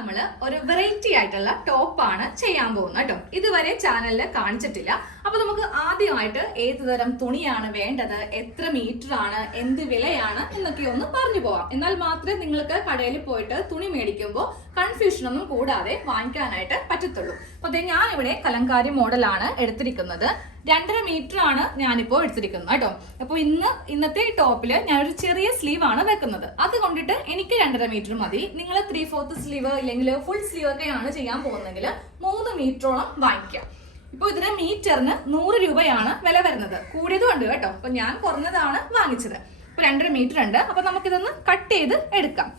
നമ്മൾ ഒരു വെറൈറ്റി ആയിട്ടുള്ള ടോപ്പാണ് ചെയ്യാൻ പോകുന്നത് കേട്ടോ. ഇതുവരെ ചാനലിൽ കാണിച്ചിട്ടില്ല. അപ്പൊ നമുക്ക് ആദ്യമായിട്ട് ഏത് തരം തുണിയാണ് വേണ്ടത്, എത്ര മീറ്റർ ആണ്, എന്ത് വിലയാണ് എന്നൊക്കെ ഒന്ന് പറഞ്ഞു പോവാം. എന്നാൽ മാത്രമേ നിങ്ങൾക്ക് കടയിൽ പോയിട്ട് തുണി മേടിക്കുമ്പോൾ കൺഫ്യൂഷൻ ഒന്നും കൂടാതെ വാങ്ങിക്കാനായിട്ട് പറ്റത്തുള്ളൂ. അപ്പൊ ഞാനിവിടെ കലങ്കാരി മോഡലാണ് എടുത്തിരിക്കുന്നത്. 2.5 മീറ്റർ ആണ് ഞാനിപ്പോ എടുത്തിരിക്കുന്നത് കേട്ടോ. അപ്പൊ ഇന്നത്തെ ടോപ്പില് ഞാനൊരു ചെറിയ സ്ലീവ് ആണ് വെക്കുന്നത്. അത് കൊണ്ടിട്ട് എനിക്ക് 2.5 മീറ്റർ മതി. നിങ്ങൾ 3/4 സ്ലീവ് ഇല്ലെങ്കിൽ ഫുൾ സ്ലീവ് ഒക്കെയാണ് ചെയ്യാൻ പോകുന്നതെങ്കിൽ 3 മീറ്ററോളം വാങ്ങിക്കാം. ഇപ്പൊ ഇതിന് മീറ്ററിന് 100 രൂപയാണ് വില വരുന്നത്. കൂടിയതും ഉണ്ട് കേട്ടോ. അപ്പൊ ഞാൻ കുറഞ്ഞതാണ് വാങ്ങിച്ചത്. ഇപ്പൊ 2.5 മീറ്റർ ഉണ്ട്. അപ്പൊ നമുക്കിതൊന്ന് കട്ട് ചെയ്ത് എടുക്കാം.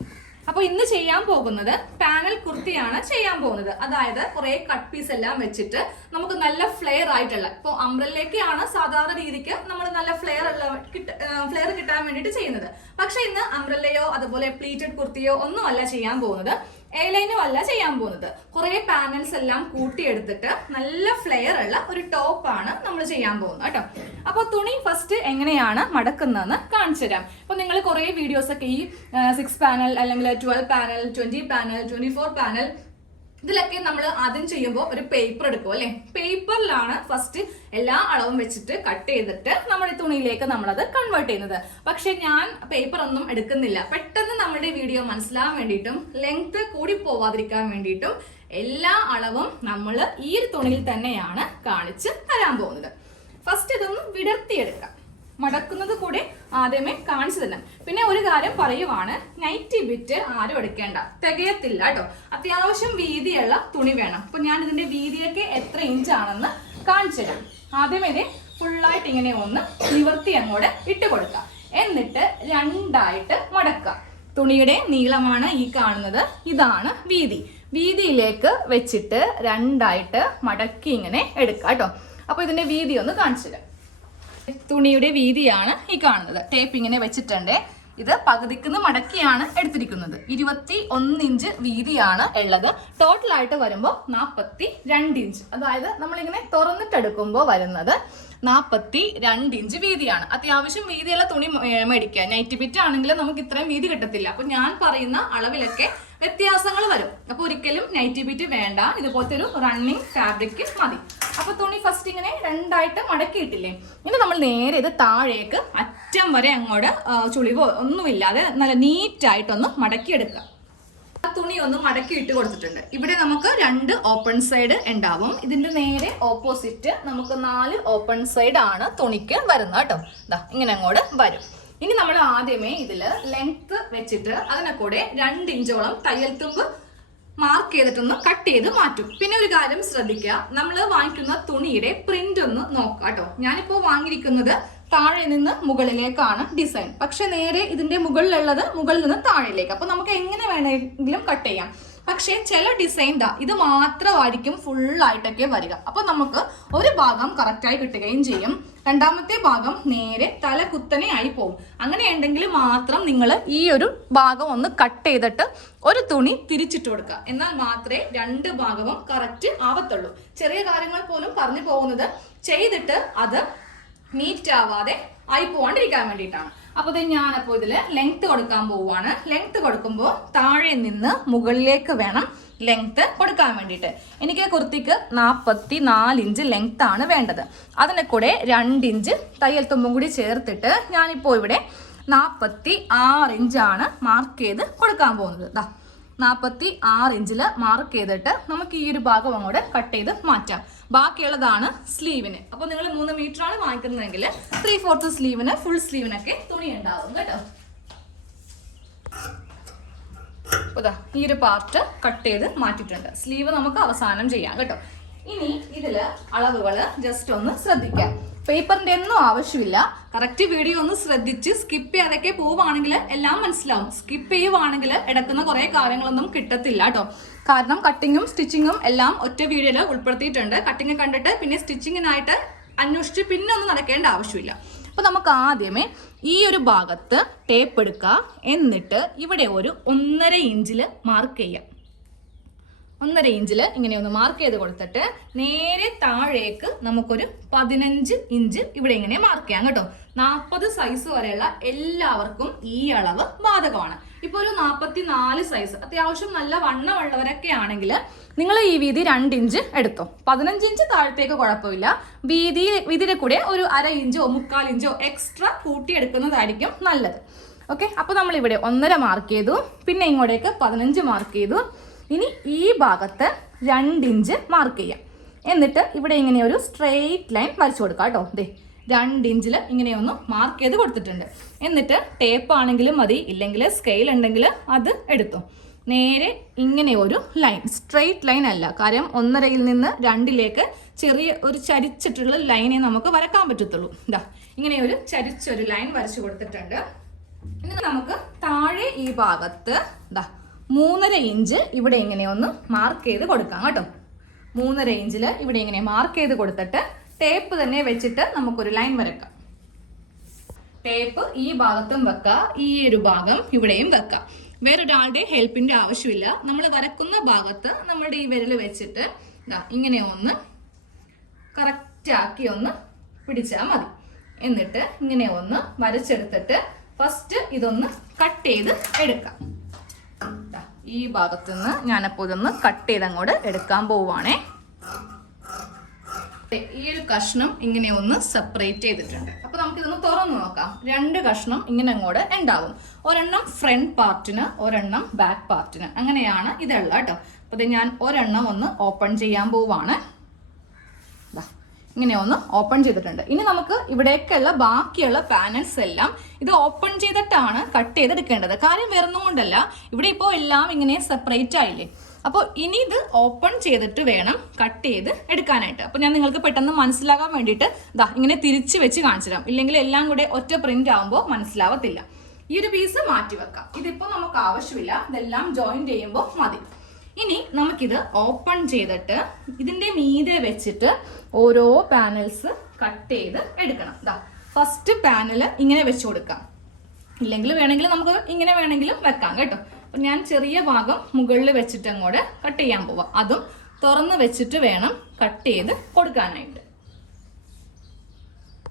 അപ്പൊ ഇന്ന് ചെയ്യാൻ പോകുന്നത് പാനൽ കുർത്തിയാണ് ചെയ്യാൻ പോകുന്നത്. അതായത് കുറെ കട്ട് പീസ് എല്ലാം വെച്ചിട്ട് നമുക്ക് നല്ല ഫ്ലെയർ ആയിട്ടുള്ള, ഇപ്പൊ അംബ്രല്ലയൊക്കെയാണ് സാധാരണ രീതിക്ക് നമ്മൾ നല്ല ഫ്ലെയർ കിട്ടാൻ വേണ്ടിയിട്ട് ചെയ്യുന്നത്. പക്ഷെ ഇന്ന് അംബ്രല്ലയോ അതുപോലെ പ്ലീറ്റഡ് കുർത്തിയോ ഒന്നും അല്ല ചെയ്യാൻ പോകുന്നത്, എയർലൈനും അല്ല ചെയ്യാൻ പോകുന്നത്. കുറെ പാനൽസ് എല്ലാം കൂട്ടിയെടുത്തിട്ട് നല്ല ഫ്ലെയർ ഉള്ള ഒരു ടോപ്പാണ് നമ്മൾ ചെയ്യാൻ പോകുന്നത് കേട്ടോ. അപ്പൊ തുണി ഫസ്റ്റ് എങ്ങനെയാണ് മടക്കുന്നതെന്ന് കാണിച്ചു തരാം. അപ്പൊ നിങ്ങൾ കുറെ വീഡിയോസ് ഒക്കെ ഈ 6 പാനൽ അല്ലെങ്കിൽ 12 പാനൽ, 20 പാനൽ, 24 പാനൽ ഇതിലൊക്കെ നമ്മൾ ആദ്യം ചെയ്യുമ്പോൾ ഒരു പേപ്പർ എടുക്കും അല്ലെ. പേപ്പറിലാണ് ഫസ്റ്റ് എല്ലാ അളവും വെച്ചിട്ട് കട്ട് ചെയ്തിട്ട് നമ്മുടെ തുണിയിലേക്ക് നമ്മളത് കൺവേർട്ട് ചെയ്യുന്നത്. പക്ഷെ ഞാൻ പേപ്പർ ഒന്നും എടുക്കുന്നില്ല. പെട്ടെന്ന് നമ്മുടെ വീഡിയോ മനസ്സിലാവാൻ വേണ്ടിയിട്ടും ലെങ്ത് കൂടി പോവാതിരിക്കാൻ വേണ്ടിയിട്ടും എല്ലാ അളവും നമ്മൾ ഈ ഒരു തുണിയിൽ തന്നെയാണ് കാണിച്ച് തരാൻ പോകുന്നത്. ഫസ്റ്റ് ഇതൊന്ന് വിടർത്തിയെടുക്കാം. മടക്കുന്നത് കൂടെ ആദ്യമേ കാണിച്ചു തന്നെ. പിന്നെ ഒരു കാര്യം പറയുവാണ്, നൈറ്റി ബിറ്റ് ആരും എടുക്കേണ്ട, തികയത്തില്ല കേട്ടോ. അത്യാവശ്യം വീതിയുള്ള തുണി വേണം. അപ്പൊ ഞാൻ ഇതിന്റെ വീതിയൊക്കെ എത്ര ഇഞ്ചാണെന്ന് കാണിച്ചു തരാം. ആദ്യം ഇത് ഫുള്ളായിട്ട് ഇങ്ങനെ ഒന്ന് നിവർത്തി അങ്ങോട്ട് ഇട്ട് കൊടുക്കുക. എന്നിട്ട് 2ആയിട്ട് മടക്കുക. തുണിയുടെ നീളമാണ് ഈ കാണുന്നത്, ഇതാണ് വീതി. വീതിയിലേക്ക് വെച്ചിട്ട് 2ആയിട്ട് മടക്കി ഇങ്ങനെ എടുക്കുക കേട്ടോ. അപ്പൊ ഇതിന്റെ വീതി ഒന്ന് കാണിച്ചു തരാം. തുണിയുടെ വീതിയാണ് ഈ കാണുന്നത്. ടേപ്പ് ഇങ്ങനെ വെച്ചിട്ടുണ്ട്. ഇത് പകുതിക്കുന്ന് മടക്കിയാണ് എടുത്തിരിക്കുന്നത്. 21 ഇഞ്ച് വീതിയാണ് ഉള്ളത്. ടോട്ടൽ ആയിട്ട് വരുമ്പോൾ 42 ഇഞ്ച്. അതായത് നമ്മളിങ്ങനെ തുറന്നിട്ടെടുക്കുമ്പോൾ വരുന്നത് 42 ഇഞ്ച് വീതിയാണ്. അത്യാവശ്യം വീതിയുള്ള തുണി മേടിക്കുക. നൈറ്റ് ബിറ്റ് ആണെങ്കിൽ നമുക്ക് ഇത്രയും വീതി കിട്ടത്തില്ല. അപ്പൊ ഞാൻ പറയുന്ന അളവിലൊക്കെ വ്യത്യാസങ്ങൾ വരും. അപ്പൊ ഒരിക്കലും നൈറ്റ് ബിറ്റ് വേണ്ട, ഇതുപോലത്തെ ഒരു റണ്ണിങ് ഫാബ്രിക് മതി. അപ്പൊ തുണി ഫസ്റ്റ് ഇങ്ങനെ 2ആയിട്ട് മടക്കിയിട്ടില്ലേ, ഇനി നമ്മൾ നേരെ ഇത് താഴേക്ക് അറ്റം വരെ അങ്ങോട്ട് ചുളിവോ ഒന്നുമില്ലാതെ നല്ല നീറ്റായിട്ടൊന്ന് മടക്കിയെടുക്കുക. തുണി ഒന്ന് മടക്കി ഇട്ട് കൊടുത്തിട്ടുണ്ട്. ഇവിടെ നമുക്ക് 2 ഓപ്പൺ സൈഡ് ഉണ്ടാവും. ഇതിന്റെ നേരെ ഓപ്പോസിറ്റ് നമുക്ക് 4 ഓപ്പൺ സൈഡ് ആണ് തുണിക്ക് വരുന്നത് കേട്ടോ. ഇതാ ഇങ്ങനെ അങ്ങോട്ട് വരും. ഇനി നമ്മൾ ആദ്യമേ ഇതില് ലെങ്ത് വെച്ചിട്ട് അതിനെ കൂടെ 2 ഇഞ്ചോളം തയ്യൽ തുമ്പ് മാർക്ക് ചെയ്തിട്ടൊന്ന് കട്ട് ചെയ്ത് മാറ്റും. പിന്നെ ഒരു കാര്യം ശ്രദ്ധിക്കുക, നമ്മൾ വാങ്ങിക്കുന്ന തുണിയുടെ പ്രിന്റ് ഒന്ന് നോക്കുക കേട്ടോ. ഞാനിപ്പോ വാങ്ങിയിരിക്കുന്നത് താഴെ നിന്ന് മുകളിലേക്കാണ് ഡിസൈൻ. പക്ഷെ നേരെ ഇതിന്റെ മുകളിലുള്ളത് മുകളിൽ നിന്ന് താഴേലേക്ക്. അപ്പൊ നമുക്ക് എങ്ങനെ വേണമെങ്കിലും കട്ട് ചെയ്യാം. പക്ഷെ ചില ഡിസൈൻ ഇത് മാത്രമായിരിക്കും ഫുള്ളായിട്ടൊക്കെ വരിക. അപ്പൊ നമുക്ക് ഒരു ഭാഗം കറക്റ്റായി കിട്ടുകയും ചെയ്യും, രണ്ടാമത്തെ ഭാഗം നേരെ തല കുത്തനെ ആയി പോകും. അങ്ങനെയുണ്ടെങ്കിൽ മാത്രം നിങ്ങൾ ഈ ഒരു ഭാഗം ഒന്ന് കട്ട് ചെയ്തിട്ട് ഒരു തുണി തിരിച്ചിട്ട് കൊടുക്കുക. എന്നാൽ മാത്രമേ 2 ഭാഗവും കറക്റ്റ് ആവത്തുള്ളൂ. ചെറിയ കാര്യങ്ങൾ പോലും പറഞ്ഞു പോകുന്നത് ചെയ്തിട്ട് അത് മീറ്റ് ആവാതെ ആയി പോവാണ്ടിരിക്കാൻ വേണ്ടിയിട്ടാണ്. അപ്പൊ ഞാനപ്പോ ഇതില് ലെങ്ത് കൊടുക്കാൻ പോവാണ്. ലെങ്ത് കൊടുക്കുമ്പോൾ താഴെ നിന്ന് മുകളിലേക്ക് വേണം ലെങ്ത് കൊടുക്കാൻ വേണ്ടിയിട്ട്. എനിക്ക് കുർത്തിക്ക് 44 ഇഞ്ച് ലെങ്ത് ആണ് വേണ്ടത്. അതിനെ കൂടെ 2 ഇഞ്ച് തയ്യൽ തുമ്പും കൂടി ചേർത്തിട്ട് ഞാനിപ്പോ ഇവിടെ 46 ഇഞ്ചാണ് മാർക്ക് ചെയ്ത് കൊടുക്കാൻ പോകുന്നത്. 46 ഇഞ്ചിൽ മാർക്ക് ചെയ്തിട്ട് നമുക്ക് ഈ ഒരു ഭാഗം അങ്ങോട്ട് കട്ട് ചെയ്ത് മാറ്റാം. ബാക്കിയുള്ളതാണ് സ്ലീവിന്. അപ്പൊ നിങ്ങൾ 3 മീറ്റർ ആണ് വാങ്ങിക്കുന്നതെങ്കിൽ 3/4 സ്ലീവിന്, ഫുൾ സ്ലീവിനൊക്കെ തുണി ഉണ്ടാവും കേട്ടോ. ഈ ഒരു പാർട്ട് കട്ട് ചെയ്ത് മാറ്റിയിട്ടുണ്ട്. സ്ലീവ് നമുക്ക് അവസാനം ചെയ്യാം കേട്ടോ. ഇനി ഇതില് അളവുകള് ജസ്റ്റ് ഒന്ന് ശ്രദ്ധിക്കാം. പേപ്പറിന്റെ ഒന്നും ആവശ്യമില്ല. കറക്റ്റ് വീഡിയോ ഒന്ന് ശ്രദ്ധിച്ച് സ്കിപ്പ് ചെയ്യാതൊക്കെ പോവുകയാണെങ്കിൽ എല്ലാം മനസ്സിലാവും. സ്കിപ്പ് ചെയ്യുവാണെങ്കിൽ എടുക്കുന്ന കുറെ കാര്യങ്ങളൊന്നും കിട്ടത്തില്ല കേട്ടോ. കാരണം കട്ടിങ്ങും സ്റ്റിച്ചിങ്ങും എല്ലാം ഒറ്റ വീഡിയോയിൽ ഉൾപ്പെടുത്തിയിട്ടുണ്ട്. കട്ടിങ് കണ്ടിട്ട് പിന്നെ സ്റ്റിച്ചിങ്ങിനായിട്ട് അന്വേഷിച്ച് പിന്നെ ഒന്നും നടക്കേണ്ട ആവശ്യമില്ല. അപ്പൊ നമുക്ക് ആദ്യമേ ഈ ഒരു ഭാഗത്ത് ടേപ്പ് എടുക്കുക. എന്നിട്ട് ഇവിടെ ഒരു 1.5 ഇഞ്ചിൽ മാർക്ക് ചെയ്യാം. 1.5 ഇഞ്ചിൽ ഇങ്ങനെ ഒന്ന് മാർക്ക് ചെയ്ത് കൊടുത്തിട്ട് നേരെ താഴേക്ക് നമുക്കൊരു 15 ഇഞ്ച് ഇവിടെ ഇങ്ങനെ മാർക്ക് ചെയ്യാം കേട്ടോ. 40 സൈസ് വരെയുള്ള എല്ലാവർക്കും ഈ അളവ് ബാധകമാണ്. ഇപ്പൊ ഒരു 44 സൈസ് അത്യാവശ്യം നല്ല വണ്ണമുള്ളവരൊക്കെ ആണെങ്കിൽ നിങ്ങൾ ഈ വീതി 2 ഇഞ്ച് എടുത്തോ. 15 ഇഞ്ച് താഴത്തേക്ക് കുഴപ്പമില്ല. വീതിയുടെ കൂടെ ഒരു 1/2 ഇഞ്ചോ 3/4 ഇഞ്ചോ എക്സ്ട്രാ കൂട്ടിയെടുക്കുന്നതായിരിക്കും നല്ലത്. ഓക്കെ, അപ്പൊ നമ്മൾ ഇവിടെ 1.5 മാർക്ക് ചെയ്തു, പിന്നെ ഇങ്ങോട്ടേക്ക് 15 മാർക്ക് ചെയ്തു. ഇനി ഈ ഭാഗത്ത് 2 ഇഞ്ച് മാർക്ക് ചെയ്യാം. എന്നിട്ട് ഇവിടെ ഇങ്ങനെ ഒരു സ്ട്രെയിറ്റ് ലൈൻ വരച്ചു കൊടുക്കാം കേട്ടോ. ദേ 2 ഇഞ്ചിൽ ഇങ്ങനെയൊന്ന് മാർക്ക് ചെയ്ത് കൊടുത്തിട്ടുണ്ട്. എന്നിട്ട് ടേപ്പ് ആണെങ്കിലും മതി, ഇല്ലെങ്കിൽ സ്കെയിൽ ഉണ്ടെങ്കിൽ അത് എടുത്തു. നേരെ ഇങ്ങനെ ഒരു ലൈൻ, സ്ട്രെയിറ്റ് ലൈൻ അല്ല, കാര്യം 1.5-ൽ നിന്ന് 2-ലേക്ക് ചെറിയ ഒരു ചരിച്ചിട്ടുള്ള ലൈനെ നമുക്ക് വരക്കാൻ പറ്റത്തുള്ളൂ. ഇതാ ഇങ്ങനെ ഒരു ചരിച്ചൊരു ലൈൻ വരച്ചു കൊടുത്തിട്ടുണ്ട്. ഇനി നമുക്ക് താഴെ ഈ ഭാഗത്ത് 3.5 ഇഞ്ച് ഇവിടെ ഇങ്ങനെ ഒന്ന് മാർക്ക് ചെയ്ത് കൊടുക്കാം കേട്ടോ. 3.5 ഇഞ്ചിൽ ഇവിടെ ഇങ്ങനെ മാർക്ക് ചെയ്ത് കൊടുത്തിട്ട് ടേപ്പ് തന്നെ വെച്ചിട്ട് നമുക്കൊരു ലൈൻ വരക്കാം. ടേപ്പ് ഈ ഭാഗത്തും വെക്കാം, ഈ ഒരു ഭാഗം ഇവിടെയും വെക്കാം. വേറൊരാളുടെ ഹെൽപ്പിന്റെ ആവശ്യമില്ല. നമ്മൾ വരക്കുന്ന ഭാഗത്ത് നമ്മളുടെ ഈ വിരൽ വെച്ചിട്ട് ഇങ്ങനെ ഒന്ന് കറക്റ്റ് ആക്കി ഒന്ന് പിടിച്ചാൽ മതി. എന്നിട്ട് ഇങ്ങനെ ഒന്ന് വരച്ചെടുത്തിട്ട് ഫസ്റ്റ് ഇതൊന്ന് കട്ട് ചെയ്ത് എടുക്കാം. ഈ ഭാഗത്തുനിന്ന് ഞാനപ്പോൾ ഇതൊന്ന് കട്ട് ചെയ്ത് അങ്ങോട്ട് എടുക്കാൻ പോവുകയാണേ. ഈ ഒരു കഷ്ണം ഇങ്ങനെ ഒന്ന് സെപ്പറേറ്റ് ചെയ്തിട്ടുണ്ട്. അപ്പൊ നമുക്കിതൊന്ന് തുറന്നു നോക്കാം. 2 കഷ്ണം ഇങ്ങനെ അങ്ങോട്ട് ഉണ്ടാവും. ഒരെണ്ണം ഫ്രണ്ട് പാർട്ടിന്, ഒരെണ്ണം ബാക്ക് പാർട്ടിന്, അങ്ങനെയാണ് ഇതുള്ള കേട്ടോ. അപ്പൊ ഞാൻ ഒരെണ്ണം ഒന്ന് ഓപ്പൺ ചെയ്യാൻ പോവാണ്. ഇങ്ങനെ ഒന്ന് ഓപ്പൺ ചെയ്തിട്ടുണ്ട്. ഇനി നമുക്ക് ഇവിടേക്കുള്ള ബാക്കിയുള്ള പാനൽസ് എല്ലാം ഇത് ഓപ്പൺ ചെയ്തിട്ടാണ് കട്ട് ചെയ്തെടുക്കേണ്ടത്. കാര്യം വരുന്നതുകൊണ്ടല്ല, ഇവിടെ ഇപ്പോൾ എല്ലാം ഇങ്ങനെ സെപ്പറേറ്റ് ആയില്ലേ. അപ്പോൾ ഇനി ഇത് ഓപ്പൺ ചെയ്തിട്ട് വേണം കട്ട് ചെയ്ത് എടുക്കാനായിട്ട്. അപ്പോൾ ഞാൻ നിങ്ങൾക്ക് പെട്ടെന്ന് മനസ്സിലാകാൻ വേണ്ടിയിട്ട് ഇങ്ങനെ തിരിച്ച് വെച്ച് കാണിച്ചു തരാം. ഇല്ലെങ്കിൽ എല്ലാം കൂടെ ഒറ്റ പ്രിന്റ് ആകുമ്പോൾ മനസ്സിലാവത്തില്ല. ഈ ഒരു പീസ് മാറ്റി വെക്കാം. ഇതിപ്പോൾ നമുക്ക് ആവശ്യമില്ല, ഇതെല്ലാം ജോയിന്റ് ചെയ്യുമ്പോൾ മതി. ഇനി നമുക്കിത് ഓപ്പൺ ചെയ്തിട്ട് ഇതിന്റെ മീതെ വെച്ചിട്ട് ഓരോ പാനൽസ് കട്ട് ചെയ്ത് എടുക്കണം. ഫസ്റ്റ് പാനൽ ഇങ്ങനെ വെച്ച് കൊടുക്കാം, ഇല്ലെങ്കിൽ വേണമെങ്കിൽ നമുക്ക് ഇങ്ങനെ വേണമെങ്കിലും വെക്കാം കേട്ടോ. അപ്പൊ ഞാൻ ചെറിയ ഭാഗം മുകളിൽ വെച്ചിട്ട് അങ്ങോട്ട് കട്ട് ചെയ്യാൻ പോവാം. അതും തുറന്ന് വെച്ചിട്ട് വേണം കട്ട് ചെയ്ത് കൊടുക്കാനായിട്ട്.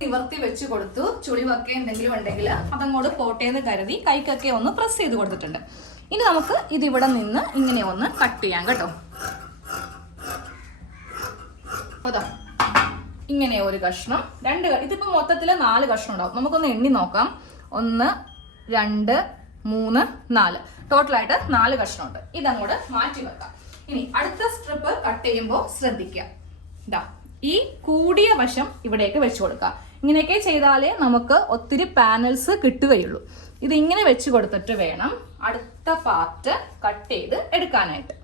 നിവർത്തി വെച്ച് കൊടുത്തു. ചുളിവൊക്കെ എന്തെങ്കിലും ഉണ്ടെങ്കിൽ അതങ്ങോട്ട് പോട്ടേന്ന് കരുതി കൈക്കൊക്കെ ഒന്ന് പ്രസ് ചെയ്ത് കൊടുത്തിട്ടുണ്ട്. ഇനി നമുക്ക് ഇതിവിടെ നിന്ന് ഇങ്ങനെ ഒന്ന് കട്ട് ചെയ്യാം കേട്ടോ. അതാ ഇങ്ങനെ ഒരു കഷ്ണം, 2 ഇതിപ്പോ മൊത്തത്തിൽ 4 കഷ്ണം ഉണ്ടാവും. നമുക്കൊന്ന് എണ്ണി നോക്കാം. 1 2 3 4 ടോട്ടലായിട്ട് 4 കഷ്ണമുണ്ട്. ഇതങ്ങോട്ട് മാറ്റി വെക്കാം. ഇനി അടുത്ത സ്ട്രിപ്പ് കട്ട് ചെയ്യുമ്പോൾ ശ്രദ്ധിക്കാം. ഈ കൂടിയ വശം ഇവിടേക്ക് വെച്ച് കൊടുക്കാം. ഇങ്ങനെയൊക്കെ ചെയ്താലേ നമുക്ക് ഒത്തിരി പാനൽസ് കിട്ടുകയുള്ളൂ. ഇതിങ്ങനെ വെച്ച് കൊടുത്തിട്ട് വേണം അടുത്ത പാർട്ട് കട്ട് ചെയ്ത് എടുക്കാനായിട്ട്.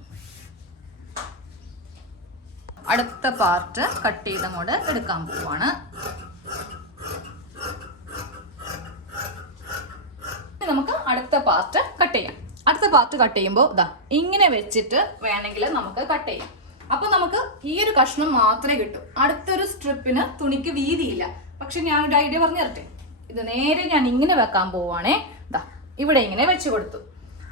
അടുത്ത പാർട്ട് കട്ട് ചെയ്തങ്ങോട്ട് എടുക്കാൻ പോവാണ്. നമുക്ക് അടുത്ത പാർട്ട് കട്ട് ചെയ്യാം. അടുത്ത പാർട്ട് കട്ട് ചെയ്യുമ്പോൾ ഇങ്ങനെ വെച്ചിട്ട് വേണമെങ്കിൽ നമുക്ക് കട്ട് ചെയ്യാം. അപ്പൊ നമുക്ക് ഈ ഒരു കഷ്ണം മാത്രമേ കിട്ടൂ. അടുത്തൊരു സ്ട്രിപ്പിന് തുണിക്ക് വീതിയില്ല. പക്ഷെ ഞാനൊരു ഐഡിയ പറഞ്ഞു തരട്ടെ. ഇത് നേരെ ഞാൻ ഇങ്ങനെ വെക്കാൻ പോവാണേ. ഇവിടെ ഇങ്ങനെ വെച്ച് കൊടുത്തു.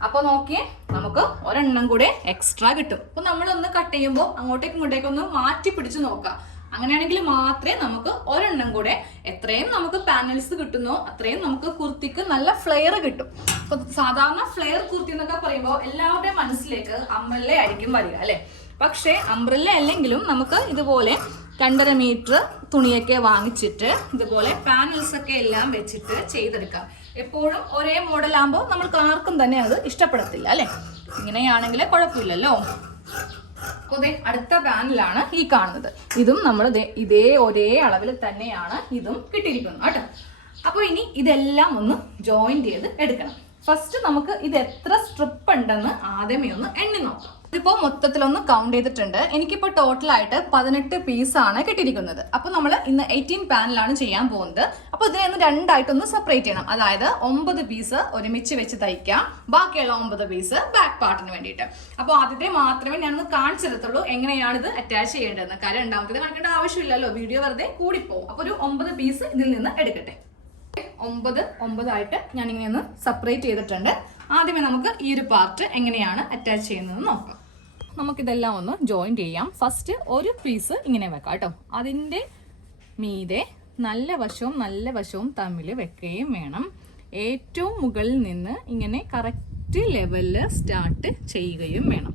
അപ്പൊ നോക്കിയേ, നമുക്ക് ഒരെണ്ണം കൂടെ എക്സ്ട്രാ കിട്ടും. അപ്പൊ നമ്മളൊന്ന് കട്ട് ചെയ്യുമ്പോൾ അങ്ങോട്ടേക്കും ഇങ്ങോട്ടേക്കും ഒന്ന് മാറ്റി പിടിച്ച് നോക്കാം. അങ്ങനെയാണെങ്കിൽ മാത്രമേ നമുക്ക് ഒരെണ്ണം കൂടെ, എത്രയും നമുക്ക് പാനൽസ് കിട്ടുന്നോ അത്രയും നമുക്ക് കുർത്തിക്ക് നല്ല ഫ്ലെയർ കിട്ടും. അപ്പൊ സാധാരണ ഫ്ലെയർ കുർത്തി എന്നൊക്കെ പറയുമ്പോൾ എല്ലാവരുടെയും മനസ്സിലേക്ക് അംബ്രല്ല ആയിരിക്കും വരിക അല്ലെ. പക്ഷേ അംബ്രല്ല അല്ലെങ്കിലും നമുക്ക് ഇതുപോലെ 2.5 മീറ്റർ തുണിയൊക്കെ വാങ്ങിച്ചിട്ട് ഇതുപോലെ പാനൽസ് ഒക്കെ എല്ലാം വെച്ചിട്ട് ചെയ്തെടുക്കാം. എപ്പോഴും ഒരേ മോഡലാകുമ്പോൾ നമ്മൾക്ക് ആർക്കും തന്നെ അത് ഇഷ്ടപ്പെടത്തില്ല അല്ലെ. ഇങ്ങനെയാണെങ്കിൽ കുഴപ്പമില്ലല്ലോ. അതെ, അടുത്ത പാനലാണ് ഈ കാണുന്നത്. ഇതും നമ്മൾ ഇതേ ഒരേ അളവിൽ തന്നെയാണ് ഇതും കിട്ടിയിരിക്കുന്നത് കേട്ടോ. അപ്പൊ ഇനി ഇതെല്ലാം ഒന്ന് ജോയിന്റ് ചെയ്ത് എടുക്കണം. ഫസ്റ്റ് നമുക്ക് ഇത് എത്ര സ്ട്രിപ്പ് ഉണ്ടെന്ന് ആദ്യമേ ഒന്ന് എണ്ണി നോക്കാം. ഇതിപ്പോ മൊത്തത്തിലൊന്ന് കൗണ്ട് ചെയ്തിട്ടുണ്ട്. എനിക്കിപ്പോ ടോട്ടലായിട്ട് 18 പീസാണ് കിട്ടിയിരിക്കുന്നത്. അപ്പൊ നമ്മൾ ഇന്ന് 18 പാനലാണ് ചെയ്യാൻ പോകുന്നത്. അപ്പൊ ഇതിനെ ഒന്ന് 2 ആയിട്ടൊന്ന് സെപ്പറേറ്റ് ചെയ്യണം. അതായത് 9 പീസ് ഒരുമിച്ച് വെച്ച് തയ്ക്കാം, ബാക്കിയുള്ള 9 പീസ് ബാക്ക് പാർട്ടിന് വേണ്ടിയിട്ട്. അപ്പൊ ആദ്യത്തെ മാത്രമേ ഞാനൊന്ന് കാണിച്ചു തരത്തുള്ളൂ എങ്ങനെയാണ് ഇത് അറ്റാച്ച് ചെയ്യേണ്ടതെന്ന്. കാര്യം രണ്ടാമത്തേത് കാണിക്കേണ്ട ആവശ്യമില്ലല്ലോ, വീഡിയോ വെറുതെ കൂടിപ്പോവും. അപ്പൊ ഒരു 9 പീസ് ഇതിൽ നിന്ന് എടുക്കട്ടെ. 9 ആയിട്ട് ഞാൻ ഇങ്ങനെ ഒന്ന് സെപ്പറേറ്റ് ചെയ്തിട്ടുണ്ട്. ആദ്യമേ നമുക്ക് ഈ ഒരു പാർട്ട് എങ്ങനെയാണ് അറ്റാച്ച് ചെയ്യുന്നത് നോക്കാം. നമുക്കിതെല്ലാം ഒന്ന് ജോയിൻ ചെയ്യാം. ഫസ്റ്റ് ഒരു പീസ് ഇങ്ങനെ വെക്കാം കേട്ടോ. അതിൻ്റെ മീതെ നല്ല വശവും തമ്മിൽ വെക്കുകയും വേണം. ഏറ്റവും മുകളിൽ നിന്ന് ഇങ്ങനെ കറക്റ്റ് ലെവലിൽ സ്റ്റാർട്ട് ചെയ്യുകയും വേണം.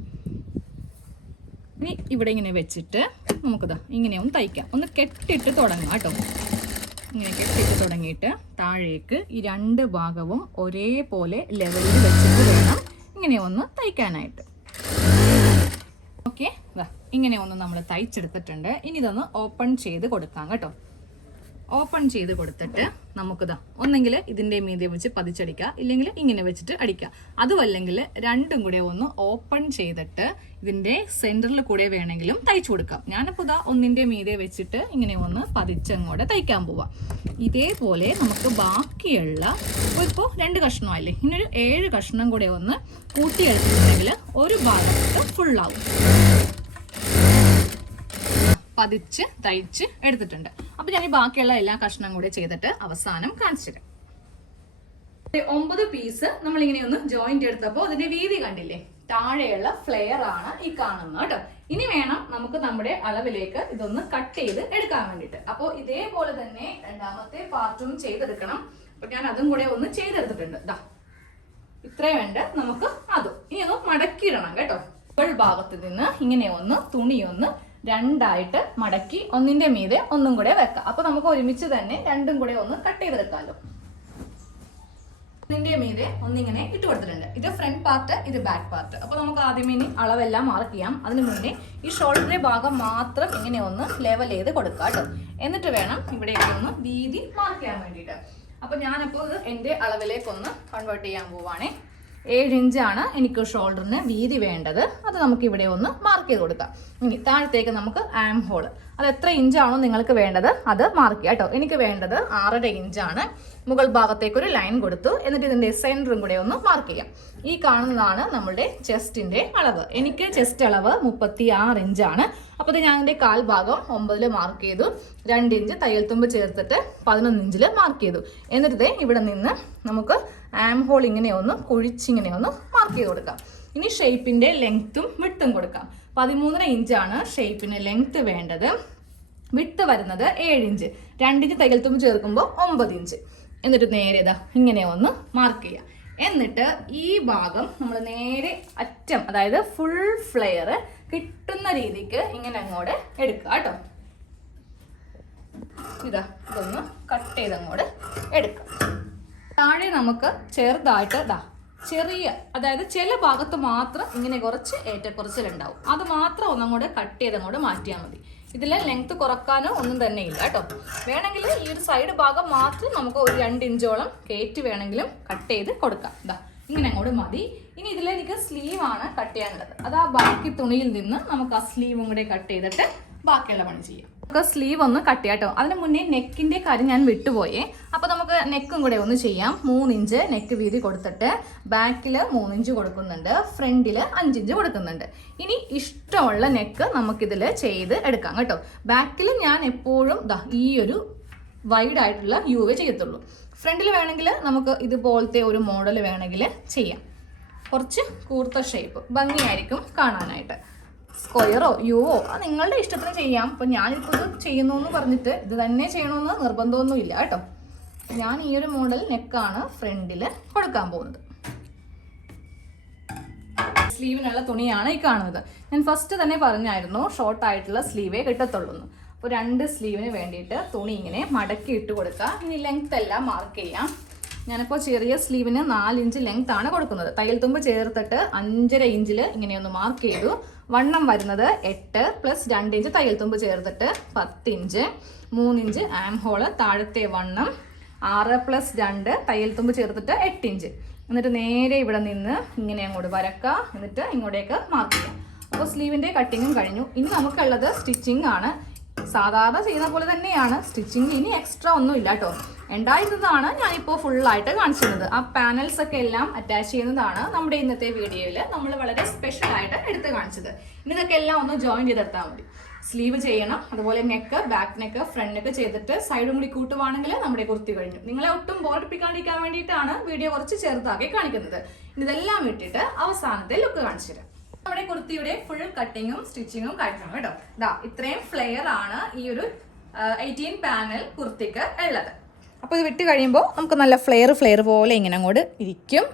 ഇനി ഇവിടെ ഇങ്ങനെ വെച്ചിട്ട് നമുക്കിതാ ഇങ്ങനെ ഒന്ന് തയ്ക്കാം. ഒന്ന് കെട്ടിട്ട് തുടങ്ങാം കേട്ടോ. ഇങ്ങനെ കെട്ടിട്ട് തുടങ്ങിയിട്ട് താഴേക്ക് ഈ രണ്ട് ഭാഗവും ഒരേപോലെ ലെവലിൽ വെച്ചിട്ട് വേണം ഇങ്ങനെ ഒന്ന് തയ്ക്കാനായിട്ട്. ഓക്കെ, ഇങ്ങനെ ഒന്ന് നമ്മൾ തയ്ച്ചെടുത്തിട്ടുണ്ട്. ഇനി ഇതൊന്ന് ഓപ്പൺ ചെയ്ത് കൊടുക്കാം കേട്ടോ. ഓപ്പൺ ചെയ്ത് കൊടുത്തിട്ട് നമുക്കിതാ ഒന്നെങ്കിൽ ഇതിൻ്റെ മീതെ വെച്ച് പതിച്ചടിക്കുക, ഇല്ലെങ്കിൽ ഇങ്ങനെ വെച്ചിട്ട് അടിക്കുക. അതുമല്ലെങ്കിൽ രണ്ടും കൂടെ ഒന്ന് ഓപ്പൺ ചെയ്തിട്ട് ഇതിൻ്റെ സെൻറ്ററിൽ കൂടെ വേണമെങ്കിലും തയ്ച്ചു കൊടുക്കാം. ഞാനിപ്പോൾ ഇതാ ഒന്നിൻ്റെ മീതെ വെച്ചിട്ട് ഇങ്ങനെ ഒന്ന് പതിച്ചങ്ങോട്ട് തയ്ക്കാൻ പോവാം. ഇതേപോലെ നമുക്ക് ബാക്കിയുള്ള ഇപ്പോൾ 2 കഷ്ണമല്ലേ, ഇനിയൊരു 7 കഷ്ണം കൂടെ ഒന്ന് കൂട്ടിയെടുത്തിട്ടുണ്ടെങ്കിൽ ഒരു ഭാഗത്ത് ഫുള്ളാവും. പതിച്ച് തയ്ച്ച് എടുത്തിട്ടുണ്ട്. അപ്പൊ ഞാൻ ഈ ബാക്കിയുള്ള എല്ലാ കഷ്ണം കൂടെ ചെയ്തിട്ട് അവസാനം കാണിച്ചു തരാം. 9 പീസ് നമ്മളിങ്ങനെ ഒന്ന് ജോയിന്റ് എടുത്തപ്പോൾ അതിന്റെ വീതി കണ്ടില്ലേ? താഴെയുള്ള ഫ്ലെയർ ആണ് ഈ കാണുന്നത് കേട്ടോ. ഇനി വേണം നമുക്ക് നമ്മുടെ അളവിലേക്ക് ഇതൊന്ന് കട്ട് ചെയ്ത് എടുക്കാൻ വേണ്ടിയിട്ട്. അപ്പോൾ ഇതേപോലെ തന്നെ രണ്ടാമത്തെ പാർട്ടും ചെയ്തെടുക്കണം. അപ്പൊ ഞാൻ അതും കൂടെ ഒന്ന് ചെയ്തെടുത്തിട്ടുണ്ട്. ദാ ഇത്രയും വേണ്ട നമുക്ക് അതും. ഇനി ഒന്ന് മടക്കിയിടണം കേട്ടോ. മുകൾ ഭാഗത്ത് നിന്ന് ഇങ്ങനെ ഒന്ന് തുണിയൊന്ന് രണ്ടായിട്ട് മടക്കി ഒന്നിന്റെ മീതെ ഒന്നും കൂടെ വെക്കാം. അപ്പൊ നമുക്ക് ഒരുമിച്ച് തന്നെ രണ്ടും കൂടെ ഒന്ന് കട്ട് ചെയ്തെടുക്കാമല്ലോ. ഒന്നിന്റെ മീതെ ഒന്നിങ്ങനെ ഇട്ട് കൊടുത്തിട്ടുണ്ട്. ഇത് ഫ്രണ്ട് പാർട്ട്, ഇത് ബാക്ക് പാർട്ട്. അപ്പൊ നമുക്ക് ആദ്യമേ ഇനി അളവെല്ലാം മാർക്ക് ചെയ്യാം. അതിന് മുന്നേ ഈ ഷോൾഡറിന്റെ ഭാഗം മാത്രം ഇങ്ങനെ ഒന്ന് ലെവൽ ചെയ്ത് കൊടുക്കാം കേട്ടോ. എന്നിട്ട് വേണം ഇവിടേക്ക് ഒന്ന് വീതി മാർക്ക് ചെയ്യാൻ വേണ്ടിയിട്ട്. അപ്പൊ ഞാനിപ്പോൾ ഇത് എന്റെ അളവിലേക്കൊന്ന് കൺവേർട്ട് ചെയ്യാൻ പോവാണേ. 7 ഇഞ്ചാണ് എനിക്ക് ഷോൾഡറിന് വീതി വേണ്ടത്. അത് നമുക്ക് ഇവിടെ ഒന്ന് മാർക്ക് ചെയ്ത് കൊടുക്കാം. ഇനി താഴത്തേക്ക് നമുക്ക് ആം ഹോൾ, അത് എത്ര ഇഞ്ചാണോ നിങ്ങൾക്ക് വേണ്ടത് അത് മാർക്ക് ചെയ്യാം കേട്ടോ. എനിക്ക് വേണ്ടത് 6.5 ഇഞ്ചാണ്. മുകൾ ഭാഗത്തേക്ക് ഒരു ലൈൻ കൊടുത്തു. എന്നിട്ട് ഇതിന്റെ സെന്ററും കൂടെ ഒന്ന് മാർക്ക് ചെയ്യാം. ഈ കാണുന്നതാണ് നമ്മളുടെ ചെസ്റ്റിന്റെ അളവ്. എനിക്ക് ചെസ്റ്റ് അളവ് 36 ഇഞ്ചാണ്. അപ്പോൾ ഇത് ഞാൻ ഇതിന്റെ കാൽ ഭാഗം 9 മാർക്ക് ചെയ്തു. 2 ഇഞ്ച് തയ്യൽ തുമ്പ് ചേർത്തിട്ട് 11 ഇഞ്ചിൽ മാർക്ക് ചെയ്തു. എന്നിട്ട് ഇവിടെ നിന്ന് നമുക്ക് ആം ഹോൾ ഇങ്ങനെ ഒന്ന് കുഴിച്ചിങ്ങനെ ഒന്ന് മാർക്ക് ചെയ്ത് കൊടുക്കാം. ഇനി ഷേപ്പിന്റെ ലെങ്ത്തും വിട്ടും കൊടുക്കാം. 13 ഇഞ്ചാണ് ഷേപ്പിന് ലെങ്ത്ത് വേണ്ടത്. വിട്ട് വരുന്നത് 7 ഇഞ്ച്. 2 ഇഞ്ച് തയ്യൽ തുമ്പ് ചേർക്കുമ്പോൾ 9 ഇഞ്ച്. എന്നിട്ട് നേരെ ഇതാ ഇങ്ങനെ ഒന്ന് മാർക്ക് ചെയ്യാം. എന്നിട്ട് ഈ ഭാഗം നമ്മൾ നേരെ അറ്റം, അതായത് ഫുൾ ഫ്ലെയർ കിട്ടുന്ന രീതിക്ക് ഇങ്ങനെ അങ്ങോട്ട് എടുക്കുക കേട്ടോ. ഇതൊന്ന് കട്ട് ചെയ്ത് അങ്ങോട്ട് എടുക്കാം. താഴെ നമുക്ക് ചെറുതായിട്ട് ചെറിയ, അതായത് ചില ഭാഗത്ത് മാത്രം ഇങ്ങനെ കുറച്ച് ഏറ്റക്കുറച്ചിലുണ്ടാവും. അത് മാത്രം ഒന്നങ്ങോട്ട് കട്ട് ചെയ്ത് അങ്ങോട്ട് മാറ്റിയാൽ മതി. ഇതിൽ ലെങ്ത് കുറക്കാനോ ഒന്നും തന്നെ ഇല്ല കേട്ടോ. വേണമെങ്കിൽ ഈ ഒരു സൈഡ് ഭാഗം മാത്രം നമുക്ക് ഒരു 2 ഇഞ്ചോളം കയറ്റി വേണമെങ്കിലും കട്ട് ചെയ്ത് കൊടുക്കാം. ഇങ്ങനെ അങ്ങോട്ട് മതി. ഇനി ഇതിലെനിക്ക് സ്ലീവ് ആണ് കട്ട് ചെയ്യാനുള്ളത്. അത് ആ ബാക്കി തുണിയിൽ നിന്ന് നമുക്ക് ആ സ്ലീവും കൂടെ കട്ട് ചെയ്തിട്ട് ബാക്കിയുള്ള പണി ചെയ്യാം. നമുക്ക് സ്ലീവ് ഒന്ന് കട്ട് ചെയ്യാം കേട്ടോ. അതിന് മുന്നേ നെക്കിന്റെ കാര്യം ഞാൻ വിട്ടുപോയേ. അപ്പൊ നമുക്ക് നെക്കും കൂടെ ഒന്ന് ചെയ്യാം. 3 ഇഞ്ച് നെക്ക് വീതി കൊടുത്തിട്ട് ബാക്കിൽ 3 ഇഞ്ച് കൊടുക്കുന്നുണ്ട്, ഫ്രണ്ടിൽ 5 ഇഞ്ച് കൊടുക്കുന്നുണ്ട്. ഇനി ഇഷ്ടമുള്ള നെക്ക് നമുക്കിതിൽ ചെയ്ത് എടുക്കാം കേട്ടോ. ബാക്കിൽ ഞാൻ എപ്പോഴും ഈ ഒരു വൈഡ് ആയിട്ടുള്ള യുവേ ചെയ്യത്തുള്ളൂ. ഫ്രണ്ടിൽ വേണമെങ്കിൽ നമുക്ക് ഇതുപോലത്തെ ഒരു മോഡൽ വേണമെങ്കിൽ ചെയ്യാം. കുറച്ച് കൂർത്ത ഷേപ്പ് ഭംഗിയായിരിക്കും കാണാനായിട്ട്. സ്ക്വയറോ യുവോ അത് നിങ്ങളുടെ ഇഷ്ടത്തിന് ചെയ്യാം. അപ്പം ഞാനിപ്പോൾ ഇത് ചെയ്യുന്നു എന്ന് പറഞ്ഞിട്ട് ഇത് തന്നെ ചെയ്യണമെന്ന് നിർബന്ധമൊന്നും ഇല്ല കേട്ടോ. ഞാൻ ഈ ഒരു മോഡൽ നെക്കാണ് ഫ്രണ്ടിൽ കൊടുക്കാൻ പോകുന്നത്. സ്ലീവിനുള്ള തുണിയാണ് ഈ കാണുന്നത്. ഞാൻ ഫസ്റ്റ് തന്നെ പറഞ്ഞായിരുന്നു ഷോർട്ട് ആയിട്ടുള്ള സ്ലീവേ കിട്ടത്തുള്ളൂ എന്ന്. അപ്പോൾ 2 സ്ലീവിന് വേണ്ടിയിട്ട് തുണി ഇങ്ങനെ മടക്കി ഇട്ട് കൊടുക്കുക. ഇനി ലെങ്ത് എല്ലാം മാർക്ക് ചെയ്യാം. ഞാനിപ്പോൾ ചെറിയ സ്ലീവിന് 4 ഇഞ്ച് ലെങ്ത് ആണ് കൊടുക്കുന്നത്. തയ്യൽ തുമ്പ് ചേർത്തിട്ട് 5.5 ഇഞ്ചിൽ ഇങ്ങനെയൊന്ന് മാർക്ക് ചെയ്തു. വണ്ണം വരുന്നത് 8 + 2 ഇഞ്ച് തയ്യൽ തുമ്പ് ചേർത്തിട്ട് 10 ഇഞ്ച്. 3 ഇഞ്ച് ആം ഹോള്, താഴത്തെ വണ്ണം 6 + 2 തയ്യൽ തുമ്പ് ചേർത്തിട്ട് 8 ഇഞ്ച്. എന്നിട്ട് നേരെ ഇവിടെ നിന്ന് ഇങ്ങനെ അങ്ങോട്ട് വരക്കുക. എന്നിട്ട് ഇങ്ങോട്ടേക്ക് മാർക്ക് ചെയ്യാം. അപ്പോൾ സ്ലീവിൻ്റെ കട്ടിങ്ങും കഴിഞ്ഞു. ഇനി നമുക്കുള്ളത് സ്റ്റിച്ചിങ് ആണ്. സാധാരണ ചെയ്യുന്ന പോലെ തന്നെയാണ് സ്റ്റിച്ചിങ്. ഇനി എക്സ്ട്രാ ഒന്നും ഇല്ല കേട്ടോ. ഉണ്ടായിരുന്നതാണ് ഞാനിപ്പോൾ ഫുള്ളായിട്ട് കാണിച്ചിരുന്നത്. ആ പാനൽസ് ഒക്കെ എല്ലാം അറ്റാച്ച് ചെയ്യുന്നതാണ് നമ്മുടെ ഇന്നത്തെ വീഡിയോയിൽ നമ്മൾ വളരെ സ്പെഷ്യൽ ആയിട്ട് എടുത്ത് കാണിച്ചത്. ഇനി ഇതൊക്കെ എല്ലാം ഒന്ന് ജോയിൻ ചെയ്തെടുത്താൽ മതി. സ്ലീവ് ചെയ്യണം, അതുപോലെ neck, back neck, front neck ചെയ്തിട്ട് സൈഡും കൂടി കൂട്ടുവാണെങ്കിൽ നമ്മുടെ കുർത്തി കഴിഞ്ഞു. നിങ്ങളെ ഒട്ടും ബോറടിപ്പിക്കാണ്ടിരിക്കാൻ വേണ്ടിയിട്ടാണ് വീഡിയോ കുറച്ച് ചെറുതാക്കി കാണിക്കുന്നത്. ഇതെല്ലാം വിട്ടിട്ട് അവസാനത്തെ ലുക്ക് കാണിച്ചു തരാം. നമ്മുടെ കുർത്തിയുടെ ഫുൾ കട്ടിങ്ങും സ്റ്റിച്ചിങ്ങും കഴിഞ്ഞു കേട്ടോ. ഇതാ ഇത്രയും ഫ്ലെയർ ആണ് ഈ ഒരു 18 പാനൽ കുർത്തിക്ക് ഉള്ളത്. അപ്പോൾ ഇത് വിട്ട് കഴിയുമ്പോൾ നമുക്ക് നല്ല ഫ്ലെയർ പോലെ ഇങ്ങനെ അങ്ങോട്ട് ഇരിക്കും.